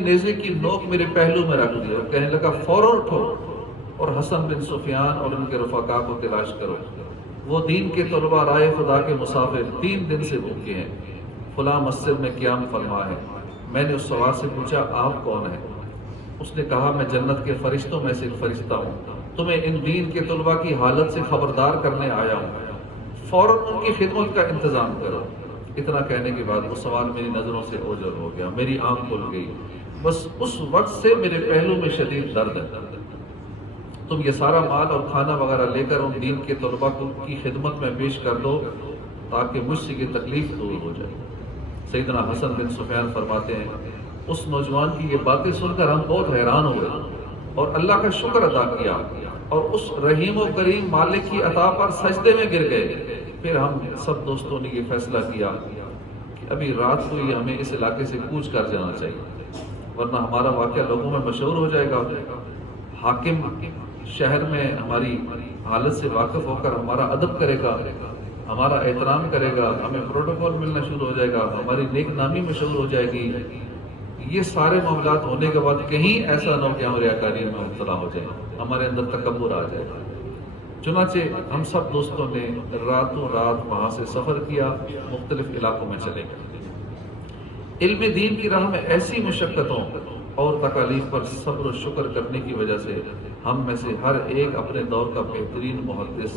نیزے کی نوک میرے پہلو میں رکھ دیا اور کہنے لگا فوراً اٹھو اور حسن بن سفیان اور ان کے رفقا کو تلاش کرو، وہ دین کے طلبہ رائے خدا کے مسافر 3 دن سے بھوکے ہیں، فلاں مسجد میں قیام فرما ہے۔ میں نے اس سوار سے پوچھا آپ کون ہیں؟ اس نے کہا میں جنت کے فرشتوں میں سے ایک فرشتہ ہوں، تمہیں ان دین کے طلبہ کی حالت سے خبردار کرنے آیا ہوں، فوراً ان کی خدمت کا انتظام کرو۔ اتنا کہنے کے بعد وہ سوال میری نظروں سے اوجھل ہو گیا، میری آنکھ کھل گئی، بس اس وقت سے میرے پہلو میں شدید درد ہے۔ تم یہ سارا مال اور کھانا وغیرہ لے کر ان دین کے طلبہ کی خدمت میں پیش کر دو تاکہ مجھ سے یہ تکلیف دور ہو جائے۔ سیدنا حسن بن سفیان فرماتے ہیں اس نوجوان کی یہ باتیں سن کر ہم بہت حیران ہوئے اور اللہ کا شکر ادا کیا اور اس رحیم و کریم مالک کی عطا پر سجدے میں گر گئے۔ پھر ہم سب دوستوں نے یہ فیصلہ کیا کہ ابھی رات کو ہی ہمیں اس علاقے سے کوچ کر جانا چاہیے، ورنہ ہمارا واقعہ لوگوں میں مشہور ہو جائے گا، حاکم شہر میں ہماری حالت سے واقف ہو کر ہمارا ادب کرے گا، ہمارا احترام کرے گا، ہمیں پروٹوکول ملنا شروع ہو جائے گا، ہماری نیک نامی مشہور ہو جائے گی۔ یہ سارے معاملات ہونے کے بعد کہیں ایسا نہ ہو کہ ہم ریاکاری میں مبتلا ہو جائیں، ہمارے اندر تکبر آ جائے۔ چنانچہ ہم سب دوستوں نے راتوں رات وہاں سے سفر کیا، مختلف علاقوں میں چلے گئے۔ علم دین کی راہ میں ایسی مشقتوں اور تکالیف پر صبر و شکر کرنے کی وجہ سے ہم میں سے ہر ایک اپنے دور کا بہترین محدث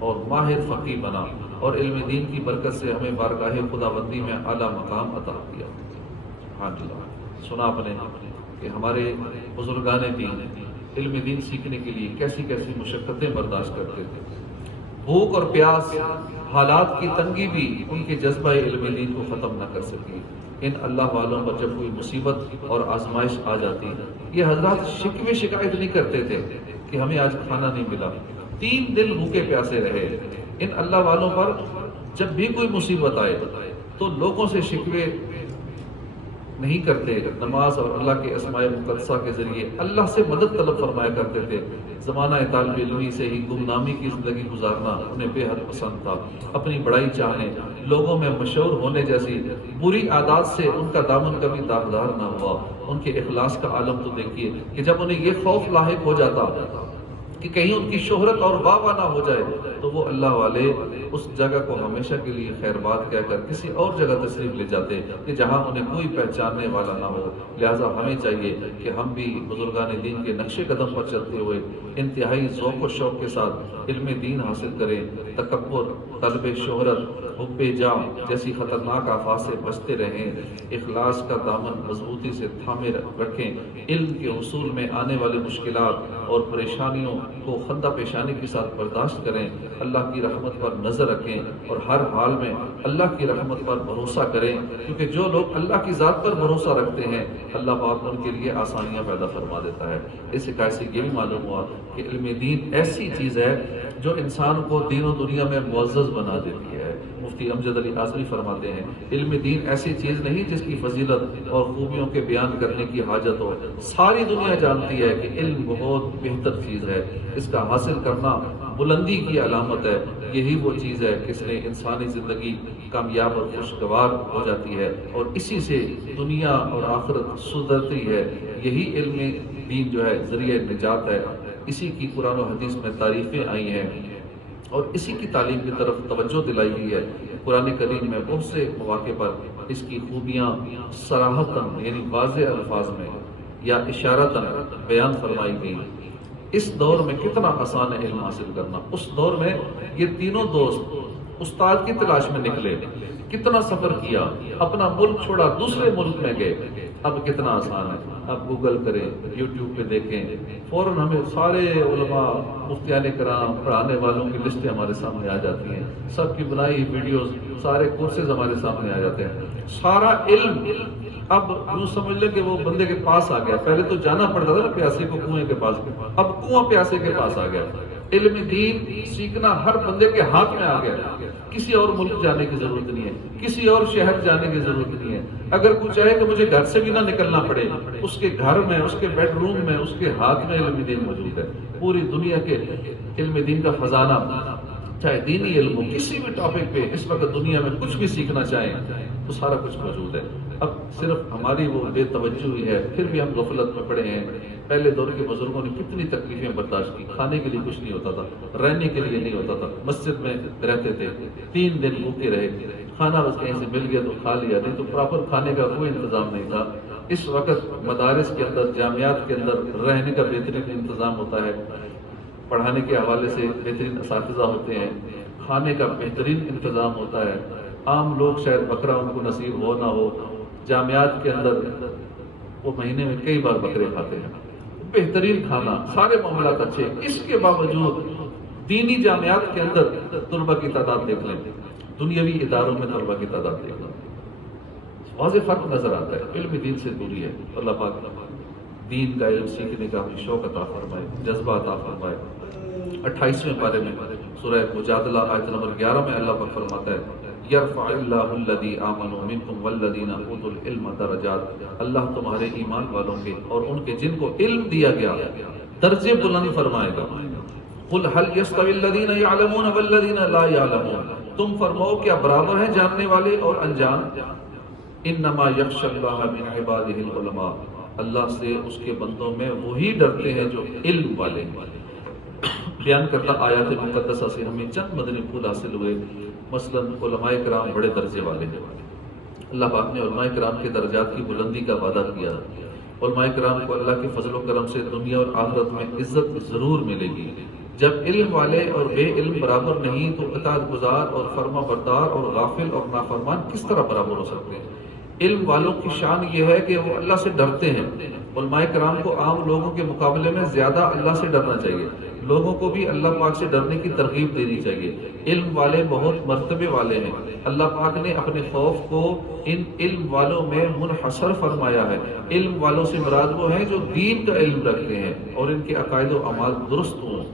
اور ماہر فقیہ بنا، اور علم دین کی برکت سے ہمیں بارگاہ خداوندی میں اعلیٰ مقام عطا کیا۔ ہاں جی، سنا آپ نے کہ ہمارے بزرگان دین علم دین سیکھنے کے لیے کیسی کیسی مشقتیں برداشت کرتے تھے۔ بھوک اور پیاس، حالات کی تنگی بھی ان کے جذبہ علم دین کو ختم نہ کر سکی۔ ان اللہ والوں پر جب کوئی مصیبت اور آزمائش آ جاتی، یہ حضرات شکوے شکایت نہیں کرتے تھے کہ ہمیں آج کھانا نہیں ملا، 3 دن بھوکے پیاسے رہے۔ ان اللہ والوں پر جب بھی کوئی مصیبت آئے تو لوگوں سے شکوے نہیں کرتے، نماز اور اللہ کے اسماء مقدسہ کے ذریعے اللہ سے مدد طلب فرمایا کرتے تھے۔ زمانہ طالب علمی سے ہی گمنامی کی زندگی گزارنا انہیں بے حد پسند تھا۔ اپنی بڑائی چاہنے، لوگوں میں مشہور ہونے جیسی بری عادات سے ان کا دامن کبھی داغدار نہ ہوا۔ ان کے اخلاص کا عالم تو دیکھیے کہ جب انہیں یہ خوف لاحق ہو جاتا کہ کہیں ان کی شہرت اور واہ واہ نہ ہو جائے تو وہ اللہ والے اس جگہ کو ہمیشہ کے لیے خیر بات کہہ کر کسی اور جگہ تشریف لے جاتے کہ جہاں انہیں کوئی پہچاننے والا نہ ہو۔ لہٰذا ہمیں چاہیے کہ ہم بھی بزرگان دین کے نقش قدم پر چلتے ہوئے انتہائی ذوق و شوق کے ساتھ علم دین حاصل کریں، تکبر، طلب شہرت، حب جاہ جیسی خطرناک آفات سے بچتے رہیں، اخلاص کا دامن مضبوطی سے تھامے رکھیں، علم کے حصول میں آنے والے مشکلات اور پریشانیوں کو خندہ پیشانی کے ساتھ برداشت کریں، اللہ کی رحمت پر نظر رکھیں اور ہر حال میں اللہ کی رحمت پر بھروسہ کریں، کیونکہ جو لوگ اللہ کی ذات پر بھروسہ رکھتے ہیں اللہ پاک ان کے لیے آسانیاں پیدا فرما دیتا ہے۔ اس حکایت سے یہ بھی معلوم ہوا کہ علم دین ایسی چیز ہے جو انسان کو دین و دنیا میں معزز بنا دیتی ہے۔ مفتی امجد علی اعظمی فرماتے ہیں علم دین ایسی چیز نہیں جس کی فضیلت اور خوبیوں کے بیان کرنے کی حاجت ہو، ساری دنیا جانتی ہے کہ علم بہت بہتر چیز ہے، اس کا حاصل کرنا بلندی کی علامت ہے، یہی وہ چیز ہے جس نے انسانی زندگی کامیاب اور خوشگوار ہو جاتی ہے اور اسی سے دنیا اور آخرت سدھرتی ہے۔ یہی علم دین جو ہے ذریعہ نجات ہے، اسی کی قرآن و حدیث میں تعریفیں آئی ہیں اور اسی کی تعلیم کی طرف توجہ دلائی گئی ہے۔ قرآن کریم میں بہت سے مواقع پر اس کی خوبیاں صراحتاً یعنی واضح الفاظ میں یا اشارتاً بیان فرمائی گئی۔ اس دور میں کتنا آسان ہے علم حاصل کرنا، اس دور میں یہ تینوں دوست استاد کی تلاش میں نکلے، کتنا سفر کیا، اپنا ملک چھوڑا دوسرے ملک میں گئے۔ اب کتنا آسان ہے، اب گوگل کریں، یوٹیوب پہ دیکھیں، فوراً ہمیں سارے علماء، مفتیان کرام، پڑھانے والوں کی لسٹیں ہمارے سامنے آ جاتی ہیں، سب کی بنائی ویڈیوز، سارے کورسز ہمارے سامنے آ جاتے ہیں۔ سارا علم اب یوں سمجھ لیں کہ وہ بندے کے پاس آ گیا۔ پہلے تو جانا پڑتا تھا نا پیاسے کو کنویں کے پاس، اب کنواں پیاسے کے پاس آ گیا۔ علم دین سیکھنا ہر بندے کے ہاتھ میں آ گیا، کسی اور ملک جانے کی ضرورت نہیں ہے، کسی اور شہر جانے کی ضرورت نہیں ہے۔ اگر کوئی چاہے کہ مجھے گھر سے بھی نہ نکلنا پڑے، اس کے گھر میں، اس کے بیڈ روم میں، اس کے ہاتھ میں علم دین موجود ہے۔ پوری دنیا کے علم دین کا خزانہ چاہے دینی علم ہو، کسی بھی ٹاپک پہ اس وقت دنیا میں کچھ بھی سیکھنا چاہیں تو سارا کچھ موجود ہے۔ اب صرف ہماری وہ بے توجہی ہے، پھر بھی ہم غفلت میں پڑے ہیں۔ پہلے دور کے بزرگوں نے کتنی تکلیفیں برداشت کی، کھانے کے لیے کچھ نہیں ہوتا تھا، رہنے کے لیے نہیں ہوتا تھا، مسجد میں رہتے تھے، 3 دن بھوکے رہے، کھانا بس کہیں سے مل گیا تو کھا لیا، نہیں تو پراپر کھانے کا کوئی انتظام نہیں تھا۔ اس وقت مدارس کے اندر، جامعات کے اندر رہنے کا بہترین انتظام ہوتا ہے، پڑھانے کے حوالے سے بہترین اساتذہ ہوتے ہیں، کھانے کا بہترین انتظام ہوتا ہے۔ عام لوگ شاید بکرا ان کو نصیب ہو نہ ہو، جامعات کے اندر وہ مہینے میں کئی بار بکرے کھاتے ہیں، بہترین کھانا، سارے معاملات اچھے۔ اس کے باوجود دینی جامعات کے اندر طلبہ کی تعداد دیکھ لیں، دنیاوی اداروں میں طلبہ کی تعداد دیکھ لیں، واضح فرق نظر آتا ہے۔ علم دین سے دوری ہے۔ اللہ پاک دین کا علم سیکھنے کا ہمیں شوق عطا فرمائے، جذبہ عطا فرمائے۔ 28ویں پارے میں سورہ مجادلہ آیت نمبر 11 میں اللہ پاک فرماتا ہے یرفع اللہ الذی آمنوا منکم والذین اوتوا العلم درجات، اللہ تمہارے ایمان والوں کے اور ان کے جن کو علم دیا گیا درجے بلند فرمائے گا۔ قل هل يستوي الذین یعلمون والذین لا یعلمون، تم فرماؤ کیا برابر ہیں جاننے والے اور انجان؟ انما یخشی اللہ من عبادہ العلماء، اللہ سے اس کے بندوں میں وہی ڈرتے ہیں جو علم والے ہیں۔ بیان کرتا آیات مقدسہ سے ہمیں چند مدنی پھول حاصل ہوئے۔ مثلا علماء کرام بڑے درجے والے ہیں، اللہ پاک نے علماء کرام کے درجات کی بلندی کا وعدہ کیا۔ علماء کرام کو اللہ کے فضل و کرم سے دنیا اور آخرت میں عزت ضرور ملے گی۔ جب علم والے اور بے علم برابر نہیں تو اطاعت گزار اور فرما بردار اور غافل اور نافرمان کس طرح برابر ہو سکتے ہیں؟ علم والوں کی شان یہ ہے کہ وہ اللہ سے ڈرتے ہیں۔ علماء کرام کو عام لوگوں کے مقابلے میں زیادہ اللہ سے ڈرنا چاہیے، لوگوں کو بھی اللہ پاک سے ڈرنے کی ترغیب دینی چاہیے۔ علم والے بہت مرتبے والے ہیں، اللہ پاک نے اپنے خوف کو ان علم والوں میں منحصر فرمایا ہے۔ علم والوں سے مراد وہ ہیں جو دین کا علم رکھتے ہیں اور ان کے عقائد و اعمال درست ہوں۔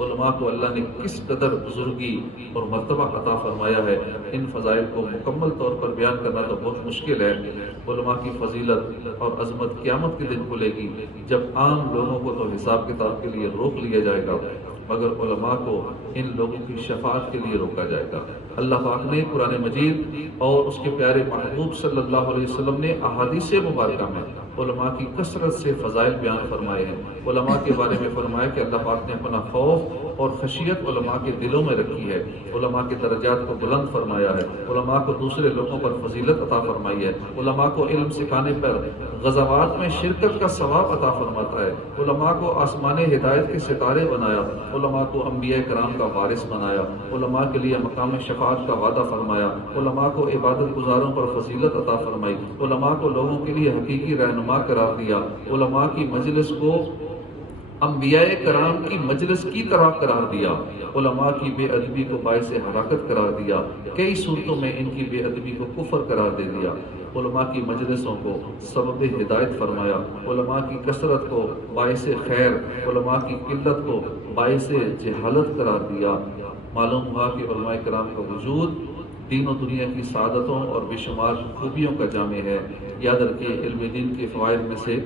علماء کو اللہ نے کس قدر بزرگی اور مرتبہ عطا فرمایا ہے، ان فضائل کو مکمل طور پر بیان کرنا تو بہت مشکل ہے۔ علماء کی فضیلت اور عظمت قیامت کے دن کھلے گی، جب عام لوگوں کو تو حساب کتاب کے لیے روک لیا جائے گا، مگر علماء کو ان لوگوں کی شفاعت کے لیے روکا جائے گا۔ اللہ پاک نے قرآن مجید اور اس کے پیارے محبوب صلی اللہ علیہ وسلم نے احادیث مبارکہ میں علماء کی کثرت سے فضائل بیان فرمائے ہیں۔ علماء کے بارے میں فرمایا کہ اللہ پاک نے اپنا خوف اور خشیت علماء کے دلوں میں رکھی ہے، علماء کے درجات کو بلند فرمایا ہے، علماء کو دوسرے لوگوں پر فضیلت عطا فرمائی ہے، علماء کو علم سکھانے پر غزوات میں شرکت کا ثواب عطا فرماتا ہے، علماء کو آسمان ہدایت کے ستارے بنایا، علماء کو انبیاء کرام کا وارث بنایا، علماء کے لیے مقام شفاعت کا وعدہ فرمایا، علماء کو عبادت گزاروں پر فضیلت عطا فرمائی، علماء کو لوگوں کے لیے حقیقی رہنما قرار دیا، علماء کی مجلس کو انبیاء کرام کی مجلس کی طرح قرار دیا، علماء کی بے ادبی کو باعث حراکت قرار دیا، کئی صورتوں میں ان کی بے ادبی کو کفر قرار دے دیا، علماء کی مجلسوں کو سبب ہدایت فرمایا، علماء کی کثرت کو باعث خیر، علماء کی قلت کو باعث جہالت قرار دیا۔ معلوم ہوا کہ علماء کرام کا وجود دین و دنیا کی سعادتوں اور بے شمار خوبیوں کا جامع ہے۔ یاد رکھیے علم دین کے فوائد میں سے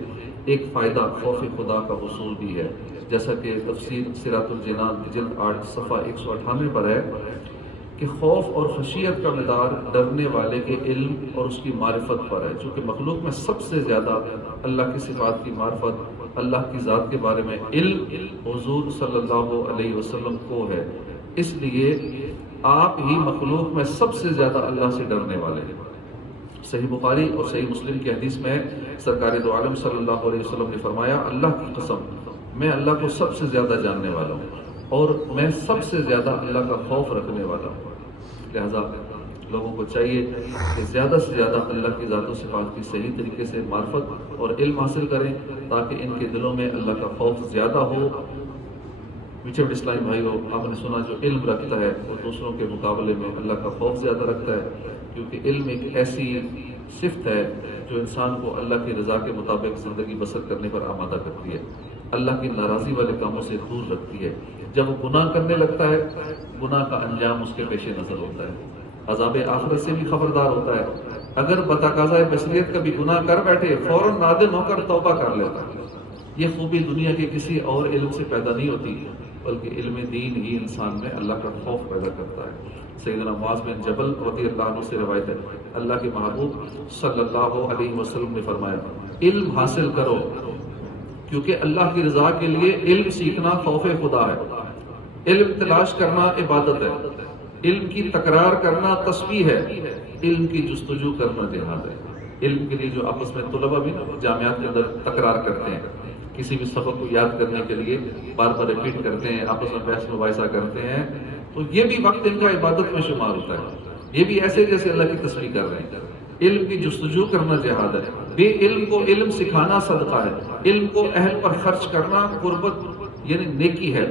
ایک فائدہ خوف خدا کا حصول بھی ہے، جیسا کہ تفسیر صراط الجنان جلد 8 صفحہ 198 پر ہے کہ خوف اور خشیت کا مدار ڈرنے والے کے علم اور اس کی معرفت پر ہے، چونکہ مخلوق میں سب سے زیادہ اللہ کی صفات کی معرفت، اللہ کی ذات کے بارے میں علم حضور صلی اللہ علیہ وسلم کو ہے، اس لیے آپ ہی مخلوق میں سب سے زیادہ اللہ سے ڈرنے والے ہیں۔ صحیح بخاری اور صحیح مسلم کی حدیث میں سرکار دو عالم صلی اللہ علیہ وسلم نے فرمایا، اللہ کی قسم میں اللہ کو سب سے زیادہ جاننے والا ہوں اور میں سب سے زیادہ اللہ کا خوف رکھنے والا ہوں۔ لہذا لوگوں کو چاہیے کہ زیادہ سے زیادہ اللہ کی ذات و صفات کی صحیح طریقے سے معرفت اور علم حاصل کریں، تاکہ ان کے دلوں میں اللہ کا خوف زیادہ ہو۔ میٹھے اسلامی بھائیو، آپ نے سنا جو علم رکھتا ہے وہ دوسروں کے مقابلے میں اللہ کا خوف زیادہ رکھتا ہے، کیونکہ علم ایک ایسی صفت ہے جو انسان کو اللہ کی رضا کے مطابق زندگی بسر کرنے پر آمادہ کرتی ہے، اللہ کی ناراضی والے کاموں سے دور رکھتی ہے۔ جب وہ گناہ کرنے لگتا ہے، گناہ کا انجام اس کے پیش نظر ہوتا ہے، عذاب آخرت سے بھی خبردار ہوتا ہے۔ اگر بتقاضۂ بشریت کبھی گناہ کر بیٹھے، فوراً نادم ہو کر توبہ کر لیتا ہے۔ یہ خوبی دنیا کے کسی اور علم سے پیدا نہیں ہوتی، بلکہ علم دین ہی انسان میں اللہ کا خوف پیدا کرتا ہے۔ سیدنا معاذ بن جبل رضی اللہ عنہ سے روایت ہے، اللہ کے محبوب صلی اللہ علیہ وسلم نے فرمایا، علم حاصل کرو، کیونکہ اللہ کی رضا کے لیے علم سیکھنا خوف خدا ہے، علم تلاش کرنا عبادت ہے، علم کی تکرار کرنا تسبیح ہے، علم کی جستجو کرنا جہاد ہے۔ علم کے لیے جو آپس میں طلبہ بھی جامعات کے اندر تکرار کرتے ہیں، کسی بھی سبق کو یاد کرنے کے لیے بار بار ریپیٹ کرتے ہیں، آپس میں بحث مباحثہ کرتے ہیں، تو یہ بھی وقت ان کا عبادت میں شمار ہوتا ہے۔ یہ بھی ایسے جیسے اللہ کی تسبیح کر رہے ہیں۔ علم کی جستجو کرنا جہاد ہے، بے علم کو علم سکھانا صدقہ ہے، علم کو اہل پر خرچ کرنا قربت یعنی نیکی ہے،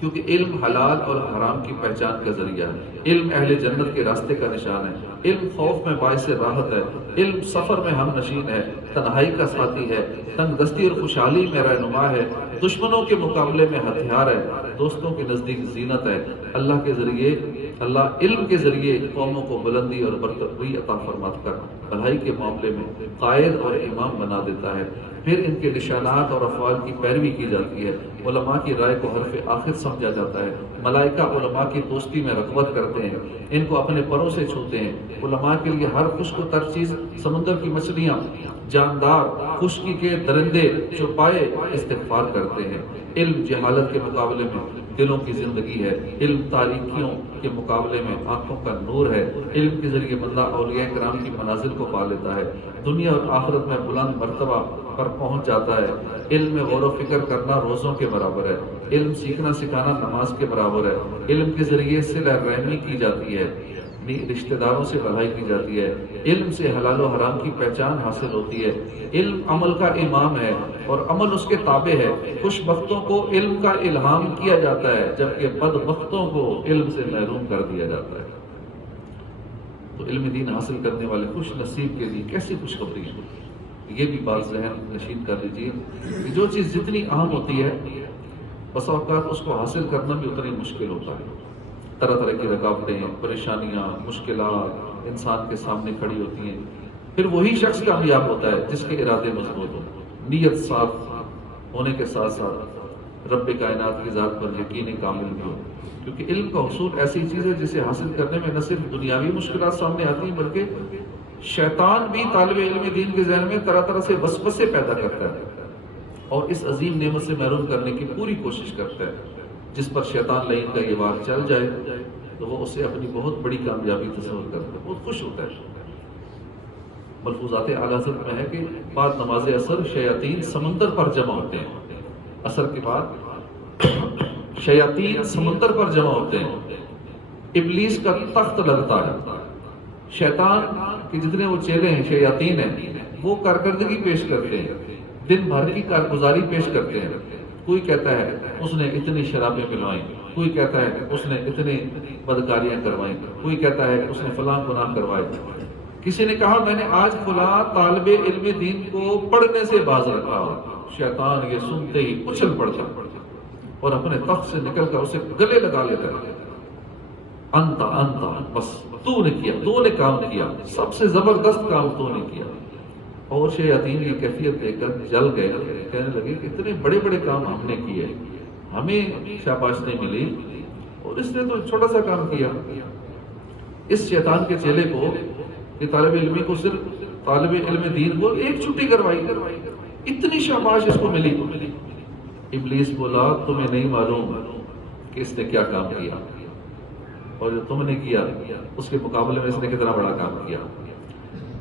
کیونکہ علم حلال اور حرام کی پہچان کا ذریعہ ہے، علم اہل جنت کے راستے کا نشان ہے، علم خوف میں باعث راحت ہے، علم سفر میں ہم نشین ہے، تنہائی کا ساتھی ہے، تنگ دستی اور خوشحالی میں رہنما ہے، دشمنوں کے مقابلے میں ہتھیار ہے، دوستوں کے نزدیک زینت ہے۔ اللہ علم کے ذریعے قوموں کو بلندی اور برتری عطا فرما کر بھلائی کے معاملے میں قائد اور امام بنا دیتا ہے، پھر ان کے نشانات اور افعال کی پیروی کی جاتی ہے، علماء کی رائے کو حرف آخر سمجھا جاتا ہے، ملائکہ علماء کی دوستی میں رغبت کرتے ہیں، ان کو اپنے پروں سے چھوتے ہیں، علماء کے لیے ہر خشک و تر چیز، سمندر کی مچھلیاں، جاندار، خشکی کے درندے چوپائے استغفار کرتے ہیں۔ علم جہالت کے مقابلے میں دلوں کی زندگی ہے، علم تاریکیوں کے مقابلے میں آنکھوں کا نور ہے، علم کے ذریعے بندہ اولیاء کرام کی منازل کو پا لیتا ہے، دنیا اور آخرت میں بلند مرتبہ پر پہنچ جاتا ہے۔ علم میں غور و فکر کرنا روزوں کے برابر ہے، علم سیکھنا سکھانا نماز کے برابر ہے، علم کے ذریعے صلہ رحمی کی جاتی ہے، رشتہ داروں سے بھلائی کی جاتی ہے، علم سے حلال و حرام کی پہچان حاصل ہوتی ہے، علم عمل کا امام ہے اور عمل اس کے تابع ہے، خوش بختوں کو علم کا الہام کیا جاتا ہے جبکہ بد بختوں کو علم سے محروم کر دیا جاتا ہے۔ تو علم دین حاصل کرنے والے خوش نصیب کے لیے کیسی خوشخبری ہے، یہ بھی بات ذہن نشین کر لیجیے کہ جو چیز جتنی اہم ہوتی ہے بسا اوقات اس کو حاصل کرنا بھی اتنی مشکل ہوتا ہے۔ طرح طرح کی رکاوٹیں، پریشانیاں، مشکلات انسان کے سامنے کھڑی ہوتی ہیں، پھر وہی شخص کامیاب ہوتا ہے جس کے ارادے مضبوط ہوں، نیت صاف ہونے کے ساتھ ساتھ رب کائنات کی ذات پر یقین کامل بھی ہو، کیونکہ علم کا حصول ایسی چیز ہے جسے حاصل کرنے میں نہ صرف دنیاوی مشکلات سامنے آتی ہیں بلکہ شیطان بھی طالب علم دین کے ذہن میں طرح طرح سے وسوسے پیدا کرتا ہے اور اس عظیم نعمت سے محروم کرنے کی پوری کوشش کرتا ہے۔ جس پر شیطان لعین کا یہ وار چل جائے تو وہ اسے اپنی بہت بڑی کامیابی تصور کرتا ہے، بہت خوش ہوتا ہے۔ ملفوظات اعلی حضرت میں ہے کہ بعد نماز عصر شیاطین سمندر پر جمع ہوتے ہیں، عصر کے بعد شیاطین سمندر پر جمع ہوتے ہیں، ابلیس کا تخت لگتا ہے، شیطان کے جتنے وہ چیلے ہیں، شیاطین ہیں، وہ کارکردگی پیش کرتے ہیں، دن بھر کی کارگزاری پیش کرتے ہیں۔ کوئی کہتا ہے اس نے اتنی شرابیں پلوائیں، کوئی کہتا ہے اس نے اتنی بدکاریاں کروائیں، کوئی کہتا ہے اس نے فلاں گناہ کروائے۔ کسی نے کہا میں نے آج فلاں طالب علم دین کو پڑھنے سے باز رکھا، شیطان یہ سنتے ہی اچھل پڑتا اور اپنے تخت سے نکل کر اسے گلے لگا لیتا ہے، انتا بس تو نے کیا، تو نے کام کیا، سب سے زبردست کام تو نے کیا۔ اور شیاطین کی کیفیت دیکھ کر جل گئے، کہنے لگے کہ اتنے بڑے بڑے کام ہم نے کیے، ہمیں شاباش نہیں ملی اور اس نے تو چھوٹا سا کام کیا۔ اس شیطان کے چیلے کو، یہ طالب علمی کو، صرف طالب علم دین کو ایک چھٹی کروائی، اتنی شاباش اس کو ملی۔ ابلیس بولا تمہیں نہیں معلوم کہ اس نے کیا کام کیا، اور جو تم نے کیا اس کے مقابلے میں اس نے کتنا بڑا کام کیا۔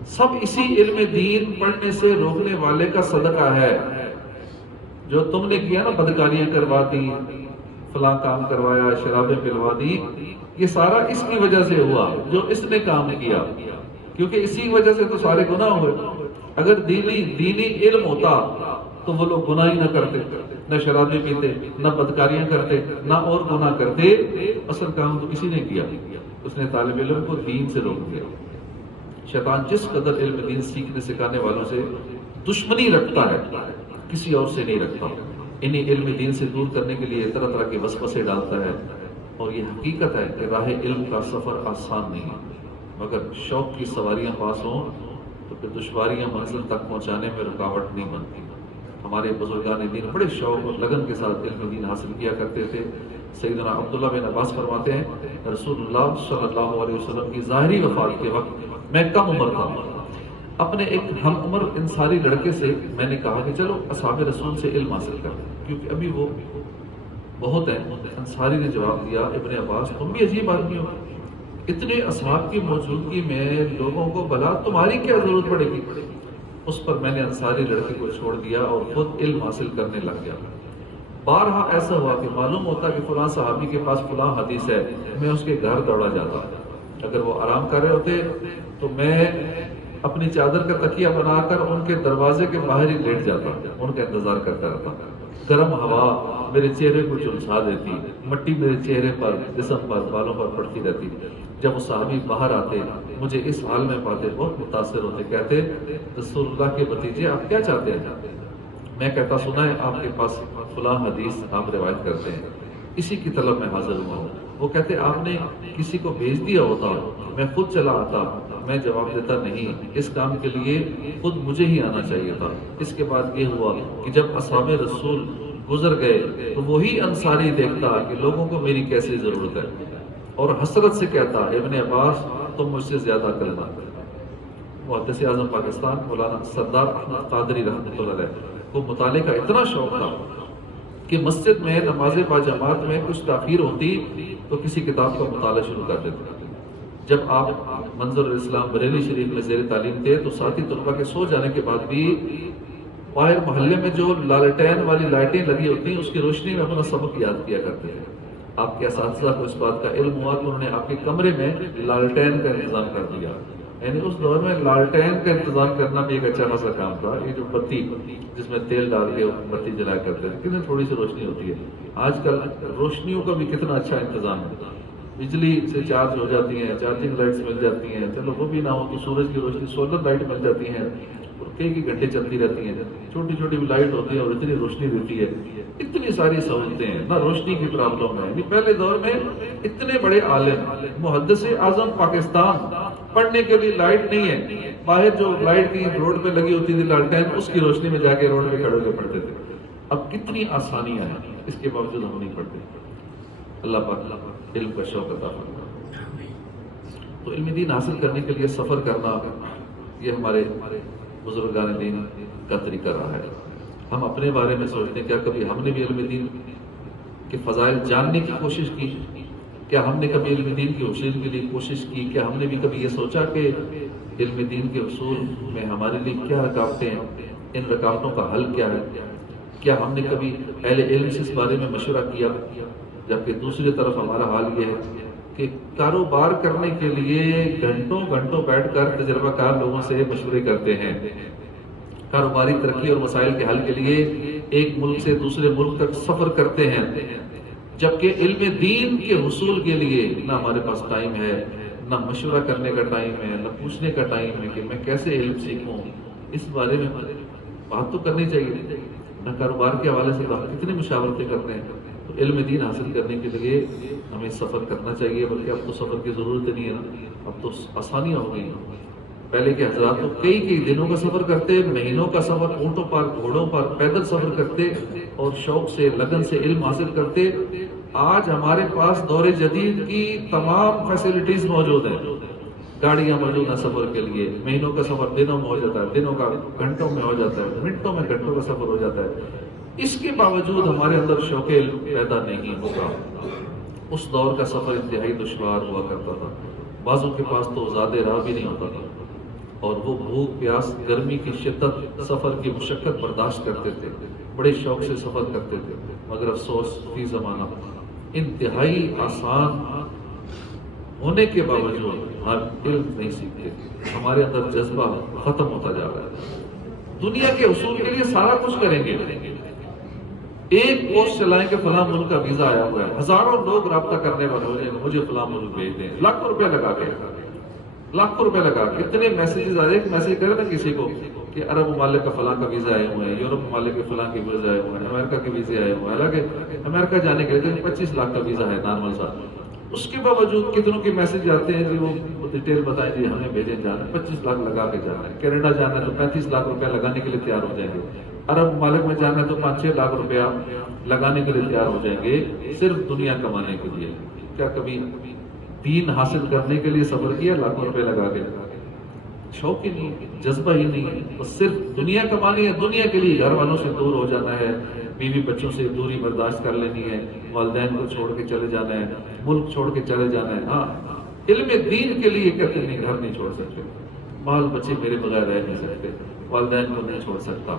سب اسی علم دین پڑھنے سے روکنے والے کا صدقہ ہے۔ جو تم نے کیا نا، بدکاریاں کروا دی، فلاں کام کروایا، شرابیں پلوا دی، یہ سارا اس کی وجہ سے ہوا جو اس نے کام کیا، کیونکہ اسی وجہ سے تو سارے گناہ ہوئے۔ اگر دینی علم ہوتا تو وہ لوگ گناہ ہی نہ کرتے، نہ شرابیں پیتے، نہ بدکاریاں کرتے، نہ اور گناہ کرتے۔ اصل کام تو کسی نے کیا، اس نے طالب علم کو دین سے روک دیا۔ شیطان جس قدر علم دین سیکھنے سکھانے والوں سے دشمنی رکھتا ہے، کسی اور سے نہیں رکھتا۔ انہیں علم دین سے دور کرنے کے لیے طرح طرح کے وسوسے ڈالتا ہے، اور یہ حقیقت ہے کہ راہ علم کا سفر آسان نہیں ہے، مگر شوق کی سواریاں پاس ہوں تو پھر دشواریاں منزل تک پہنچانے میں رکاوٹ نہیں بنتی۔ ہمارے بزرگان دین بڑے شوق اور لگن کے ساتھ علم دین حاصل کیا کرتے تھے۔ سیدنا عبداللہ بن عباس فرماتے ہیں رسول اللہ صلی اللہ علیہ وسلم کی ظاہری وفات کے وقت میں کم عمر تھا، اپنے ایک ہم عمر انصاری لڑکے سے میں نے کہا کہ چلو اصحاب رسول سے علم حاصل کرتے ہیں، کیونکہ ابھی وہ بہت ہیں۔ انصاری نے جواب دیا ابن عباس تم بھی عجیب آدمی ہو، اتنے اصحاب کی موجودگی میں لوگوں کو بھلا تمہاری کیا ضرورت پڑے گی؟ اس پر میں نے انصاری لڑکے کو چھوڑ دیا اور خود علم حاصل کرنے لگ گیا۔ بارہا ایسا ہوا کہ معلوم ہوتا کہ فلاں صحابی کے پاس فلاں حدیث ہے، میں اس کے گھر دوڑا جاتا، اگر وہ آرام کر رہے ہوتے تو میں اپنی چادر کا تکیہ بنا کر ان کے دروازے کے باہر ہی لیٹ جاتا، ان کا انتظار کرتا رہتا۔ گرم ہوا میرے چہرے کو جھلسا دیتی، مٹی میرے چہرے پر، جسم پر، بالوں پر پڑتی رہتی۔ جب وہ صحابی باہر آتے مجھے اس حال میں پاتے بہت متاثر ہوتے، کہتے رسول اللہ کے بھتیجے آپ کیا چاہتے ہیں؟ میں کہتا سنا ہے آپ کے پاس فلاں حدیث آپ روایت کرتے ہیں، اسی کی طلب میں حاضر ہوا ہوں۔ وہ کہتے آپ نے کسی کو بھیج دیا ہوتا، میں خود چلا آتا۔ میں جواب دیتا نہیں، اس کام کے لیے خود مجھے ہی آنا چاہیے تھا۔ اس کے بعد یہ ہوا کہ جب اصحاب رسول گزر گئے تو وہی انصاری دیکھتا کہ لوگوں کو میری کیسے ضرورت ہے، اور حسرت سے کہتا ابن عباس تم مجھ سے زیادہ عقل مند۔ محدث اعظم پاکستان مولانا سردار احمد قادری رحمۃ اللہ علیہ کو مطالعے کا اتنا شوق تھا کہ مسجد میں نماز باجماعت میں کچھ تاخیر ہوتی تو کسی کتاب کا مطالعہ شروع کر دیتے۔ جب آپ منظر الاسلام بریلی شریف میں زیر تعلیم تھے تو ساتھی طلبہ کے سو جانے کے بعد بھی باہر محلے میں جو لالٹین والی لائٹیں لگی ہوتی ہیں اس کی روشنی میں اپنا سبق یاد کیا کرتے تھے۔ آپ کے اساتذہ کو اس بات کا علم ہوا کہ انہوں نے آپ کے کمرے میں لالٹین کا انتظام کر دیا، یعنی اس دور میں لالٹین کا انتظام کرنا بھی ایک اچھا خاصا کام تھا۔ یہ جو بتی جس میں تیل ڈال کے بتی جلایا کرتے تھے، کتنی تھوڑی سی روشنی ہوتی ہے۔ آج کل روشنیوں کا بھی کتنا اچھا انتظام ہے، بجلی سے چارج ہو جاتی ہیں، چارجنگ لائٹس مل جاتی ہیں، چلو وہ بھی نہ ہو تو سورج کی روشنی سولر لائٹ مل جاتی ہیں، اور کئی گھنٹے چلتی رہتی ہیں، چھوٹی چھوٹی بھی لائٹ ہوتی ہے اور اتنی روشنی دیتی ہے۔ اتنی ساری سہولتیں ہیں، نہ روشنی کی پرابلم ہے۔ پہلے دور میں اتنے بڑے عالم محدث اعظم پاکستان، پڑھنے کے لیے لائٹ نہیں ہے، باہر جو لائٹ کی روڈ پہ لگی ہوتی تھی لالٹین، اس کی روشنی میں جا کے روڈ پہ کھڑے ہو کے پڑھتے تھے۔ اب کتنی آسانیاں ہیں، اس کے باوجود ہم نہیں پڑھتے۔ اللہ پاک علم کا شوق عطا فرمائے۔ تو علم دین حاصل کرنے کے لیے سفر کرنا یہ ہمارے بزرگان دین کا طریقہ رہا ہے۔ ہم اپنے بارے میں سوچتے ہیں کیا کبھی ہم نے بھی علم دین کے فضائل جاننے کی کوشش کی؟ کیا ہم نے کبھی علم دین کی حصول کے لیے کوشش کی؟ کیا ہم نے بھی کبھی یہ سوچا کہ علم دین کے حصول میں ہمارے لیے کیا رکاوٹیں ہیں، ان رکاوٹوں کا حل کیا ہے؟ کیا ہم نے کبھی اہل علم سے اس بارے میں مشورہ کیا؟ جبکہ دوسری طرف ہمارا حال یہ ہے کہ کاروبار کرنے کے لیے گھنٹوں گھنٹوں بیٹھ کر تجربہ کار لوگوں سے مشورے کرتے ہیں، کاروباری ترقی اور مسائل کے حل کے لیے ایک ملک سے دوسرے ملک تک سفر کرتے ہیں، جبکہ علم دین کے حصول کے لیے نہ ہمارے پاس ٹائم ہے، نہ مشورہ کرنے کا ٹائم ہے، نہ پوچھنے کا ٹائم ہے کہ میں کیسے علم سیکھوں۔ اس بارے میں بات تو کرنی چاہیے، نہ کاروبار کے حوالے سے کتنی مشاورتیں کرتے ہیں۔ تو علم دین حاصل کرنے کے لیے ہمیں سفر کرنا چاہیے، بلکہ اب تو سفر کی ضرورت نہیں ہے، اب تو آسانیاں ہو گئی ہیں۔ پہلے کے حضرات تو کئی دنوں کا سفر کرتے، مہینوں کا سفر اونٹوں پر، گھوڑوں پر پیدل سفر کرتے اور شوق سے، لگن سے علم حاصل کرتے۔ آج ہمارے پاس دور جدید کی تمام فیسلٹیز موجود ہیں، گاڑیاں موجود ہیں سفر کے لیے، مہینوں کا سفر دنوں میں ہو جاتا ہے، دنوں کا گھنٹوں میں ہو جاتا ہے، منٹوں میں گھنٹوں کا سفر ہو جاتا ہے۔ اس کے باوجود ہمارے اندر شوق علم پیدا نہیں ہوگا۔ اس دور کا سفر انتہائی دشوار ہوا کرتا تھا، بعضوں کے پاس تو زیادہ راہ بھی نہیں ہوتا تھا، اور وہ بھوک پیاس، گرمی کی شدت، سفر کی مشقت برداشت کرتے تھے، بڑے شوق سے سفر کرتے تھے، مگر افسوس فی زمانہ انتہائی آسان ہونے کے باوجود ہم علم نہیں سیکھتے، ہمارے اندر جذبہ ختم ہوتا جا رہا ہے۔ دنیا کے حصول کے لیے سارا کچھ کریں گے، ایک پوسٹ چلائیں کہ فلاں ملک کا ویزا آیا ہوا ہے، ہزاروں لوگ رابطہ کرنے والے ہو جائیں، مجھے فلاں ملک بھیج دیں، لاکھوں روپے لگا کے، اتنے میسیجز آئے، ایک میسیج کرے نا کسی کو کہ عرب ممالک کا فلاں کا ویزا آئے ہوئے ہیں، یورپ ممالک کے فلاں کے ویزا آئے ہوئے ہیں، امریکہ کے ویزے آئے ہوئے ہیں، حالانکہ امریکہ جانے کے لیے 25 لاکھ کا ویزا ہے نارمل سا، اس کے باوجود کتنوں کے میسیج آتے ہیں جی وہ ڈیٹیل بتائیں جی ہمیں بھیجیں، جانا ہے 25 لاکھ لگا کے جانا ہے، کینیڈا جانا ہے تو 35 لاکھ روپے لگانے کے لیے تیار ہو جائیں گے۔ عرب ممالک میں جانا ہے تو 5-6 لاکھ روپیہ لگانے کے لیے تیار ہو جائیں گے صرف دنیا کمانے کے لیے. کیا کبھی دین حاصل کرنے کے لیے صبر کیا لاکھوں روپے لگا کے؟ شوق ہی نہیں ہے، جذبہ ہی نہیں ہے، بس صرف دنیا کمانی ہے. دنیا کے لیے گھر والوں سے دور ہو جانا ہے، بیوی بچوں سے دوری برداشت کر لینی ہے، والدین کو چھوڑ کے چلے جانا ہے، ملک چھوڑ کے چلے جانا ہے. ہاں علم دین کے لیے کہتے نہیں گھر نہیں چھوڑ سکتے، بال بچے میرے بغیر رہ نہیں سکتے، والدین کو نہیں چھوڑ سکتا.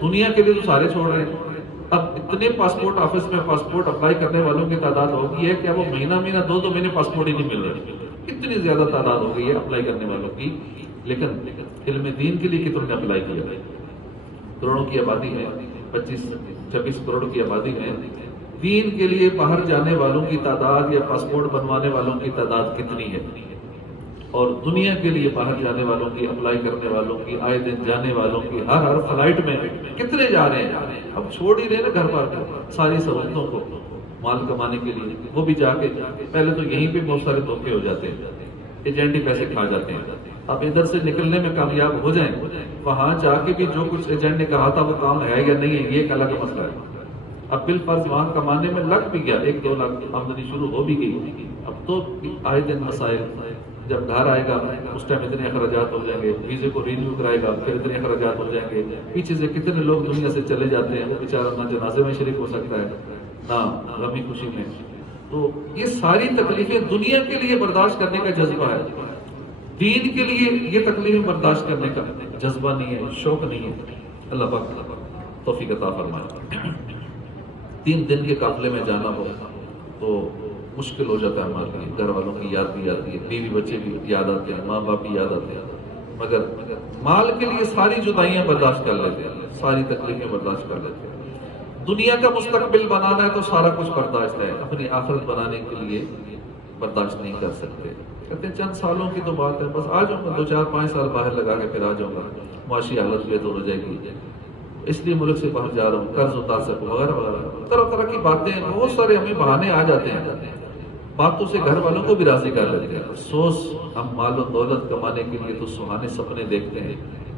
دنیا کے لیے تو سارے چھوڑ رہے ہیں. اب اتنے پاسپورٹ آفس میں پاسپورٹ اپلائی کرنے والوں کی تعداد ہو گئی ہے کہ اب وہ مہینہ 2 مہینے پاسپورٹ ہی نہیں مل رہے. اتنی زیادہ تعداد ہو گئی ہے اپلائی کرنے والوں کی. لیکن علم دین کے لیے کتنے نے اپلائی کیا؟ کروڑوں کی آبادی ہے، 25-26 کروڑ کی آبادی ہے. دین کے لیے باہر جانے والوں کی تعداد یا پاسپورٹ بنوانے والوں کی تعداد کتنی ہے؟ اور دنیا کے لیے باہر جانے والوں کی، اپلائی کرنے والوں کی، آئے دن جانے والوں کی ہر فلائٹ میں کتنے جا رہے ہیں؟ اب چھوڑ ہی رہے نا گھر پر ساری سہولتوں کو مال کمانے کے لیے. وہ بھی جا کے پہلے تو یہیں پہ بہت سارے دھوکے ہو جاتے ہیں، ایجنٹ ہی پیسے کھا جاتے ہیں. اب ادھر سے نکلنے میں کامیاب ہو جائیں، وہاں جا کے بھی جو کچھ ایجنٹ نے کہا تھا وہ کام ہے یا نہیں ہے یہ ایک الگ مسئلہ ہے. اب بالفرض وہاں کمانے میں لگ بھی گیا، 1-2 لاکھ آمدنی شروع ہو بھی گئی. اب تو آئے دن مسائل، جب گھر آئے گا اس ٹائم اتنے اخراجات ہو جائیں گے، ویزے کو رینیو کرائے گا پھر اتنے اخراجات ہو جائیں گے. پیچھے سے کتنے لوگ دنیا سے چلے جاتے ہیں، وہ بیچارہ نہ جنازے میں شریک ہو سکتا ہے نہ غمی خوشی میں. تو یہ ساری تکلیفیں دنیا کے لیے برداشت کرنے کا جذبہ ہے، دین کے لیے یہ تکلیفیں برداشت کرنے کا جذبہ نہیں ہے، شوق نہیں ہے. اللہ پاک توفیق عطا فرمائے. 3 دن کے قافلے میں جانا ہو تو مشکل ہو جاتا ہے ہمارے لیے. گھر والوں کی یاد بھی آتی ہے، بیوی بچے بھی یاد آتے ہیں، ماں باپ بھی یاد آتے ہیں. مگر مال کے لیے ساری جدائیاں برداشت کر لیتے ہیں، ساری تکلیفیں برداشت کر لیتے ہیں. دنیا کا مستقبل بنانا ہے تو سارا کچھ برداشت ہے، اپنی آخرت بنانے کے لیے برداشت نہیں کر سکتے. کہتے ہیں چند سالوں کی تو بات ہے، بس آ جاؤں گا 2-4-5 سال باہر لگا کے پھر آ جاؤں گا، معاشی حالت بہتر ہو جائے گی، اس لیے ملک سے باہر جا رہا ہوں، قرض اتار سکوں وغیرہ وغیرہ. طرح طرح کی باتیں، بہت سارے ہمیں بہانے آ جاتے ہیں. باتوں سے گھر والوں کو بھی راضی کر لیتے ہیں. افسوس ہم مال و دولت کمانے کے لیے تو سہانے سپنے دیکھتے ہیں،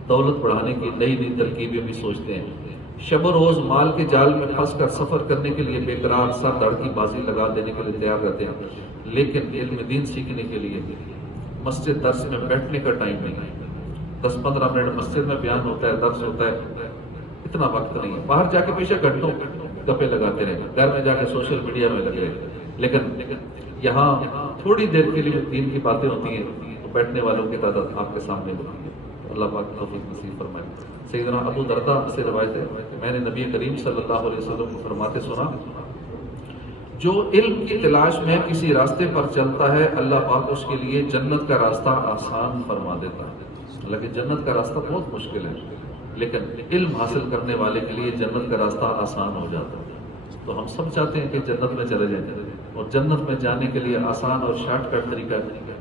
دولت بڑھانے کی نئی نئی ترکیبیں بھی سوچتے ہیں. شب و روز مال کے جال میں پھنس کر سفر کرنے کے لیے بے قرار سر دھڑ کی بازی لگا دینے کے لیے تیار رہتے ہیں. لیکن علم دین سیکھنے کے لیے مسجد درس میں بیٹھنے کا ٹائم نہیں ہے. 10-15 منٹ مسجد میں بیان ہوتا ہے، درس ہوتا ہے، اتنا وقت نہیں ہے. باہر جا کے پیچھے گھنٹوں گپے لگاتے رہے، گھر میں جا کے سوشل میڈیا میں لگے رہے. لیکن یہاں تھوڑی دیر کے لیے دین کی باتیں ہوتی ہیں تو بیٹھنے والوں کی تعداد آپ کے سامنے ہوتی ہے. اللہ پاک توفیق نصیب فرمائے. سیدنا ابو درداء سے روایت ہے کہ میں نے نبی کریم صلی اللہ علیہ وسلم کو فرماتے سنا، جو علم کی تلاش میں کسی راستے پر چلتا ہے اللہ پاک اس کے لیے جنت کا راستہ آسان فرما دیتا ہے. حالانکہ جنت کا راستہ بہت مشکل ہے، لیکن علم حاصل کرنے والے کے لیے جنت کا راستہ آسان ہو جاتا ہے. تو ہم سب چاہتے ہیں کہ جنت میں چلے جائیں، اور جنت میں جانے کے لیے آسان اور شارٹ کٹ طریقہ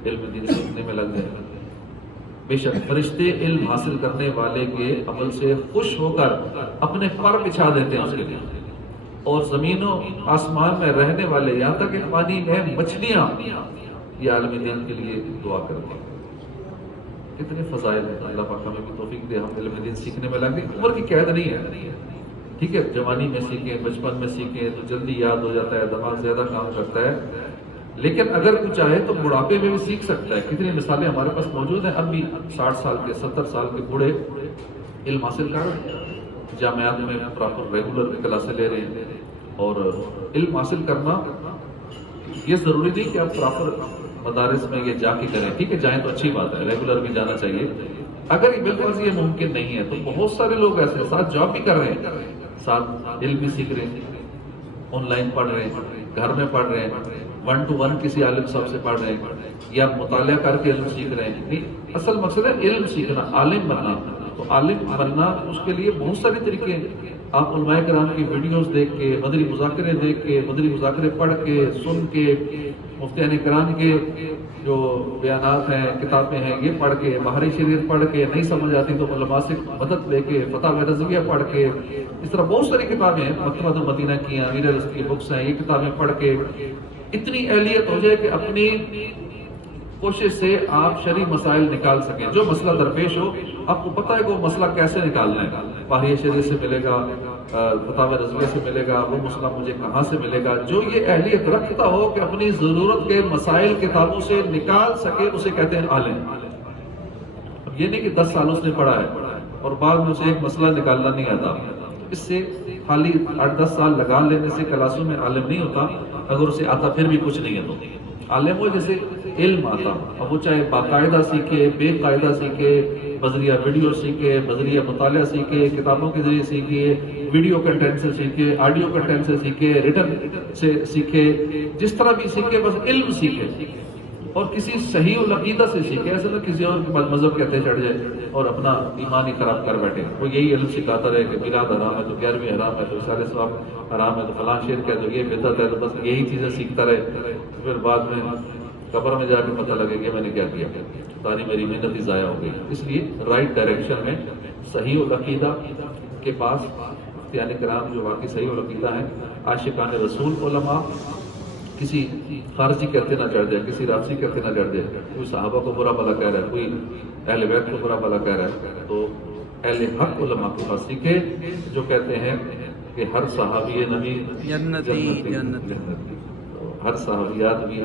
علم دین سیکھنے میں لگ جائے. بے شک فرشتے علم حاصل کرنے والے کے عمل سے خوش ہو کر اپنے پر بچھا دیتے ہیں اس کے لیے، اور زمین و آسمان میں رہنے والے یہاں تک کہ پانی میں مچھلیاں یہ عالم دین کے لیے دعا کرتے ہیں. کتنے فضائل ہیں. اللہ پاک ہمیں بھی توفیق دے ہم علم دین سیکھنے میں لگیں. عمر کی قید نہیں ہے، ٹھیک ہے، جوانی میں سیکھیں، بچپن میں سیکھیں تو جلدی یاد ہو جاتا ہے، دماغ زیادہ کام کرتا ہے. لیکن اگر کوئی چاہے تو بڑھاپے میں بھی سیکھ سکتا ہے. کتنی مثالیں ہمارے پاس موجود ہیں. اب بھی 60 سال کے 70 سال کے بوڑھے علم حاصل کر رہے ہیں، جامعات میں پراپر ریگولر کلاسیں لے رہے ہیں. اور علم حاصل کرنا یہ ضروری نہیں کہ آپ پراپر مدارس میں یہ جا کے کریں، ٹھیک ہے، جائیں تو اچھی بات ہے، ریگولر بھی جانا چاہیے. اگر یہ بالفرض یہ ممکن نہیں ہے تو بہت سارے لوگ ایسے ساتھ جاب بھی کر رہے ہیں، ساتھ علم بھی سیکھ رہے ہیں، آن لائن پڑھ رہے ہیں، گھر میں پڑھ رہے ہیں، 1 to 1 کسی عالم صاحب سے پڑھ رہے ہیں، یا مطالعہ کر کے علم سیکھ رہے ہیں. اصل مقصد ہے علم سیکھنا، عالم بننا. تو عالم بننا اس کے لیے بہت سارے طریقے ہیں. آپ علماء کرام کی ویڈیوز دیکھ کے، مدری مذاکرے دیکھ کے، مدری مذاکرے پڑھ کے، سن کے، مفتیان کرام کے جو بیانات ہیں، کتابیں ہیں یہ پڑھ کے، بہاری شریعت پڑھ کے، نہیں سمجھ آتی تو علماء سے مدد لے کے، فتح رضویہ پڑھ کے، اس طرح بہت ساری کتابیں ہیں، مکتبۃ المدینہ کی ہیں، امیر رضی کی بکس ہیں، یہ کتابیں پڑھ کے اتنی اہلیت ہو جائے کہ اپنی کوشش سے آپ شرعی مسائل نکال سکیں. جو مسئلہ درپیش ہو آپ کو پتہ ہے کہ وہ مسئلہ کیسے نکالنا ہے، واحیہ شریعت سے ملے گا، فتاوی رضویہ سے ملے گا، وہ مسئلہ مجھے کہاں سے ملے گا. جو یہ اہلیت رکھتا ہو کہ اپنی ضرورت کے مسائل کتابوں سے نکال سکے، اسے کہتے ہیں عالم. اب یہ نہیں کہ 10 سال اس نے پڑھا ہے اور بعد میں اسے ایک مسئلہ نکالنا نہیں آتا. اس سے خالی 8-10 سال لگا لینے سے کلاسوں میں عالم نہیں ہوتا. اگر اسے آتا پھر بھی کچھ نہیں ہے تو عالم وہ جیسے علم آتا. اب وہ چاہے باقاعدہ سیکھے، بے قاعدہ سیکھے، بذریعہ ویڈیو سیکھے، بذریعہ مطالعہ سیکھے، کتابوں کے ذریعے سیکھے، ویڈیو کنٹینٹ سے سیکھے، آڈیو کنٹینٹ سے سیکھے، ریٹن سے سیکھے، جس طرح بھی سیکھے بس علم سیکھے اور کسی صحیح العقیدہ سے سیکھے. ایسا نہ کسی اور کے بعد مذہب کہتے چڑھ جائے اور اپنا ایمان ہی خراب کر بیٹھے. وہ یہی علم سکھاتا رہے کہ میلاد حرام ہے تو 11ویں حرام ہے تو رسالہ ثواب حرام ہے تو فلاں شعر کہ تو یہ بدعت ہے، تو بس یہی چیزیں سیکھتا رہے. پھر بعد میں قبر میں جا کے پتہ لگے کہ میں نے کیا کیا، ساری میری محنت ہی ضائع ہو گئی. اس لیے رائٹ ڈائریکشن میں صحیح العقیدہ کے پاس مفتیان کرام جو واقعی صحیح العقیدہ ہیں، عاشقان رسول علماء، کسی خارجی کہتے نہ چڑھ جائے، کسی رافضی کہتے نہ چڑھ جائے. کوئی صحابہ کو برا بھلا کہہ رہا ہے، کوئی اہل بیت کو برا بھلا کہہ رہا ہے، تو اہل حق علماء کے پاس سیکھے جو کہتے ہیں کہ ہر صحابی نبی جنتی، ہر صحابیات بھی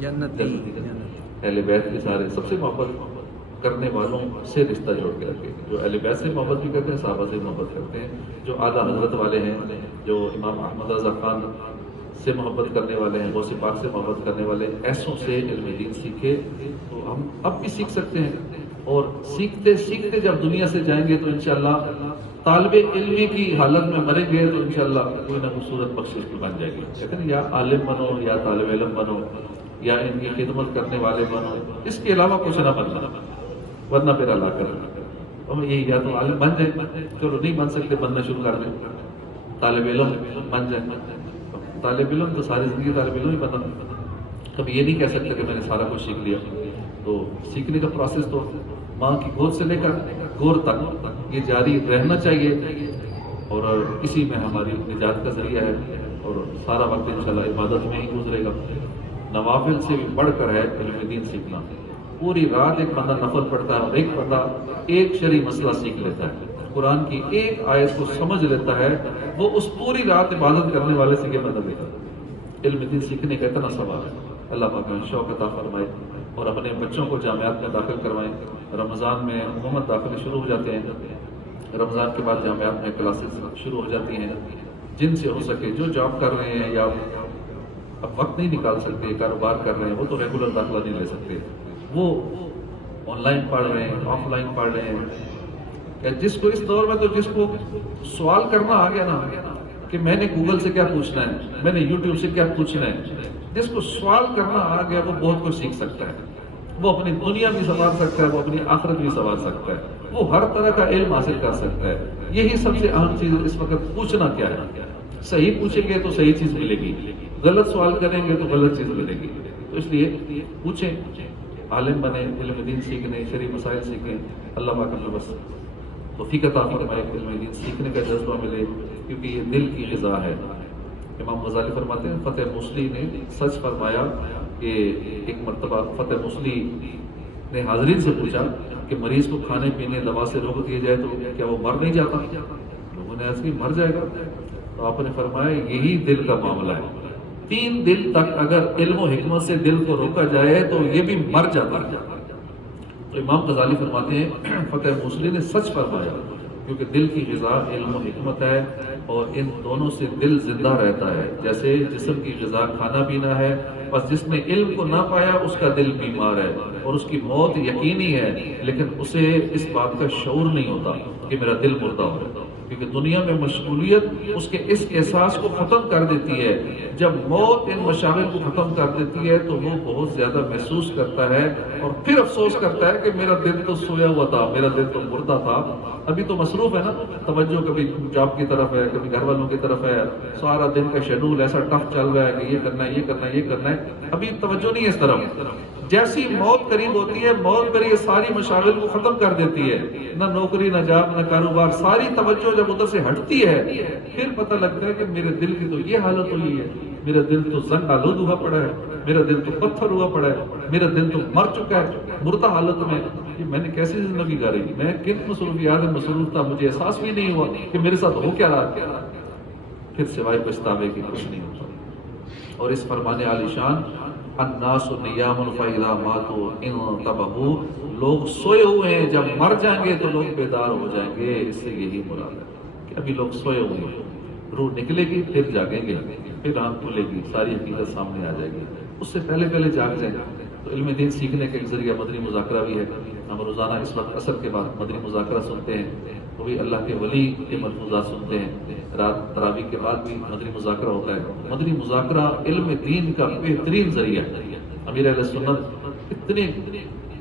جنتی. اہل بیت کے سارے سب سے محبت کرنے والوں سے رشتہ جوڑ کے رکھے. جو اہل بیت سے محبت بھی کرتے ہیں، صحابہ سے محبت کرتے ہیں، جو اعلیٰ حضرت والے ہیں، جو امام احمد رضا خان سے محبت کرنے والے ہیں، غوث پاک سے محبت کرنے والے، ایسوں سے علم دین سیکھے. تو ہم اب بھی سیکھ سکتے ہیں، اور سیکھتے سیکھتے جب دنیا سے جائیں گے تو انشاءاللہ طالب علمی کی حالت میں مریں گے تو انشاءاللہ کوئی نہ کوئی صورت بخشش بن جائے گی. لیکن یا عالم بنو، یا طالب علم بنو، یا ان کی خدمت کرنے والے بنو، اس کے علاوہ کچھ نہ بننا، ورنہ پھر اللہ کرنا. ہم یہی یا تو عالم بن جائیں، چلو نہیں بن سکتے بننا شروع کر دیں، طالب علم بن جائیں. طالب علم تو ساری زندگی طالب علم ہی بنا، کبھی یہ نہیں کہہ سکتے کہ میں نے سارا کچھ سیکھ لیا. تو سیکھنے کا پروسیس تو ماں کی گود سے لے کر گور تک یہ جاری رہنا چاہیے، اور اسی میں ہماری نجات کا ذریعہ ہے. اور سارا وقت انشاءاللہ عبادت میں ہی گزرے گا. نوافل سے بھی بڑھ کر ہے علم دین سیکھنا. پوری رات ایک بندہ نفل پڑھتا ہے اور ایک بندہ ایک شرعی مسئلہ سیکھ لیتا ہے، قرآن کی ایک آیت کو سمجھ لیتا ہے، وہ اس پوری رات عبادت کرنے والے سے کیا مدد دیتا ہے. علم دین سیکھنے کا اتنا ثواب ہے. اللہ پاک ہمیں شوق عطا فرمائے اور اپنے بچوں کو جامعات میں داخل کروائیں. رمضان میں عموماً داخلے شروع ہو جاتے ہیں، رمضان کے بعد جامعات میں کلاسز شروع ہو جاتی ہیں. جن سے ہو سکے، جو جاب کر رہے ہیں یا اب وقت نہیں نکال سکتے، کاروبار کر رہے ہیں، وہ تو ریگولر داخلہ نہیں لے سکتے، وہ آن لائن پڑھ رہے ہیں، آف لائن پڑھ رہے ہیں. جس کو اس دور میں تو جس کو سوال کرنا آ گیا نا کہ میں نے گوگل سے کیا پوچھنا ہے، میں نے یوٹیوب سے کیا پوچھنا ہے، جس کو سوال کرنا آ گیا وہ بہت کچھ سیکھ سکتا ہے. وہ اپنی دنیا بھی سنوار سکتا ہے، وہ اپنی آخرت بھی سنوار سکتا ہے، وہ ہر طرح کا علم حاصل کر سکتا ہے. یہی سب سے اہم چیز اس وقت پوچھنا کیا ہے. صحیح پوچھیں گے تو صحیح چیز ملے گی، غلط سوال کریں گے تو غلط چیز ملے گی. تو اس لیے پوچھیں، عالم بنیں، علم دین سیکھنے، شرعی مسائل سیکھیں. اللہ پاک ہمیں بس توفیق عطا فرمائے، علم دین سیکھنے کا جذبہ ملے، کیونکہ یہ دل کی غذا ہے. امام غزالی فرماتے ہیں، فتح مصلی نے سچ فرمایا کہ ایک مرتبہ فتح مصلی نے حاضرین سے پوچھا کہ مریض کو کھانے پینے دوا سے روک دیا جائے تو کیا وہ مر نہیں جاتا؟ لوگوں نے عرض کی مر جائے گا. تو آپ نے فرمایا یہی دل کا معاملہ ہے. 3 دن تک اگر علم و حکمت سے دل کو روکا جائے تو یہ بھی مر جاتا ہے. تو امام غزالی فرماتے ہیں فتح مصلی نے سچ فرمایا، کیونکہ دل کی غذا علم و حکمت ہے، اور ان دونوں سے دل زندہ رہتا ہے. جیسے جسم کی غذا کھانا پینا ہے، بس جس نے علم کو نہ پایا اس کا دل بیمار ہے اور اس کی موت یقینی ہے، لیکن اسے اس بات کا شعور نہیں ہوتا کہ میرا دل مردہ ہو رہا ہے. کیونکہ دنیا میں مشغولیت اس کے اس احساس کو ختم کر دیتی ہے. جب موت ان مشاغل کو ختم کر دیتی ہے تو وہ بہت زیادہ محسوس کرتا ہے اور پھر افسوس کرتا ہے کہ میرا دل تو سویا ہوا تھا، میرا دل تو مردہ تھا. ابھی تو مصروف ہے نا، توجہ کبھی جاب کی طرف ہے، کبھی گھر والوں کی طرف ہے، سارا دن کا شیڈول ایسا ٹف چل رہا ہے کہ یہ کرنا ہے، یہ کرنا ہے، یہ کرنا ہے، ابھی توجہ نہیں ہے اس طرف. جیسی موت قریب ہوتی ہے، موت پر یہ ساری مشاغل کو ختم کر دیتی ہے، نہ نوکری، نہ جاب، نہ کاروبار، ساری توجہ جب ادھر سے ہٹتی ہے پھر پتہ لگتا ہے کہ میرے دل کی تو یہ حالت ہوئی ہے، میرا دل تو زنگ آلود ہوا پڑا ہے. میرا دل تو پتھر ہوا پڑا ہے، میرا دل تو مر چکا ہے مردہ حالت میں، کہ میں نے کیسی زندگی گزاری، میں کن مصروفیات میں مصروف تھا، مجھے احساس بھی نہیں ہوا کہ میرے ساتھ ہو کیا رہا، پھر سوائے پچھتاوے کی کچھ نہیں ہوتا۔ اور اس فرمان عالی شان الناس نیام فاذا ماتوا انتبہوا، لوگ سوئے ہوئے ہیں، جب مر جائیں گے تو لوگ بیدار ہو جائیں گے، اس سے یہی مراد ہے کہ ابھی لوگ سوئے ہوئے ہیں، روح نکلے گی پھر جاگیں گے، پھر آنکھ کھلے گی، ساری حقیقت سامنے آ جائے گی، اس سے پہلے پہلے جاگ جائیں۔ تو علم دین سیکھنے کا ایک ذریعہ مدنی مذاکرہ بھی ہے، ہم روزانہ اس وقت عصر کے بعد مدنی مذاکرہ سنتے ہیں، وہ بھی اللہ کے ولی کے ملفوظات سنتے ہیں، رات تراویح کے بعد بھی مدنی مذاکرہ ہوتا ہے۔ مدنی مذاکرہ علم دین کا بہترین ذریعہ ہے۔ امیر اہل سنت اتنے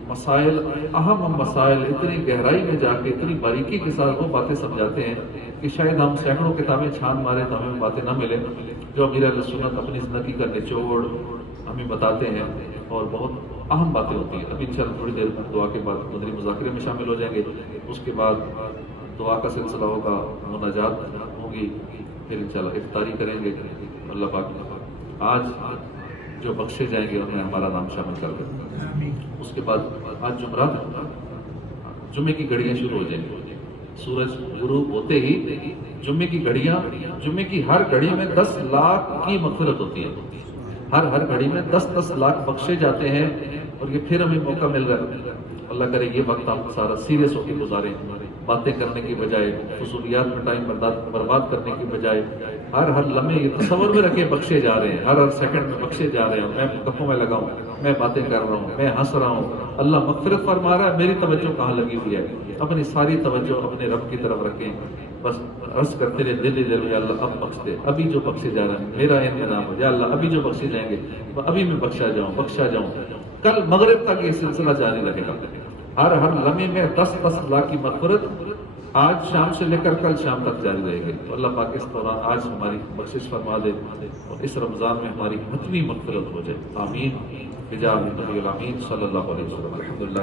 مسائل، اہم مسائل، اتنی گہرائی میں جا کے اتنی باریکی کے ساتھ وہ باتیں سمجھاتے ہیں کہ شاید ہم سینکڑوں کتابیں چھان مارے تو ہمیں باتیں نہ ملیں جو امیر اہل سنت اپنی زندگی کا نچوڑ ہمیں بتاتے ہیں، اور بہت اہم باتیں ہوتی ہیں۔ ابھی انشاءاللہ تھوڑی دیر دعا کے بعد مدنی مذاکرے میں شامل ہو جائیں گے، اس کے بعد دعا کا سلسلہ ہوگا، مناجات ہوگی، پھر انشاءاللہ افطاری کریں گے۔ اللہ پاک آج جو بخشے جائیں گے انہیں ہمارا نام شامل کر دیں۔ اس کے بعد آج جمعرات، جمعے کی گھڑیاں شروع ہو جائیں گی، سورج غروب ہوتے ہی جمعے کی گھڑیاں، جمعے کی ہر گھڑی میں 10 لاکھ کی مغفرت ہوتی ہے، ہر گھڑی میں 10 لاکھ بخشے جاتے ہیں، اور یہ پھر ہمیں موقع مل رہا ہے۔ اللہ کرے یہ وقت ہم سارا سیریس ہو کے گزاریں، باتیں کرنے کی بجائے، فضولیات میں ٹائم برباد کرنے کی بجائے ہر لمحے یہ تصور میں رکھے بخشے جا رہے ہیں، ہر سیکنڈ میں بخشے جا رہے ہیں، میں گپوں میں لگا ہوں، میں باتیں کر رہا ہوں، میں ہنس رہا ہوں، اللہ مغفرت فرما رہا ہے، میری توجہ کہاں لگی ہوئی ہے؟ اپنی ساری توجہ اپنے رب کی طرف رکھیں، بس عرض کرتے رہے دل یا اللہ اب بخش دے، ابھی جو بخشے جا رہے ہیں میرا انتظام ہو، یا اللہ ابھی جو بخشے جائیں گے ابھی میں بخشا جاؤں، کل مغرب تک یہ سلسلہ جاری رہے گا، ہر لمحے میں 10 لاکھ کی مغفرت آج شام سے لے کر کل شام تک جاری رہے گی۔ تو اللہ پاک اس دوران آج ہماری بخشش فرما دے، اور اس رمضان میں ہماری حتمی مغفرت ہو جائے، آمین بجاہ نبی الامین صلی اللہ علیہ وسلم۔ الحمدللہ۔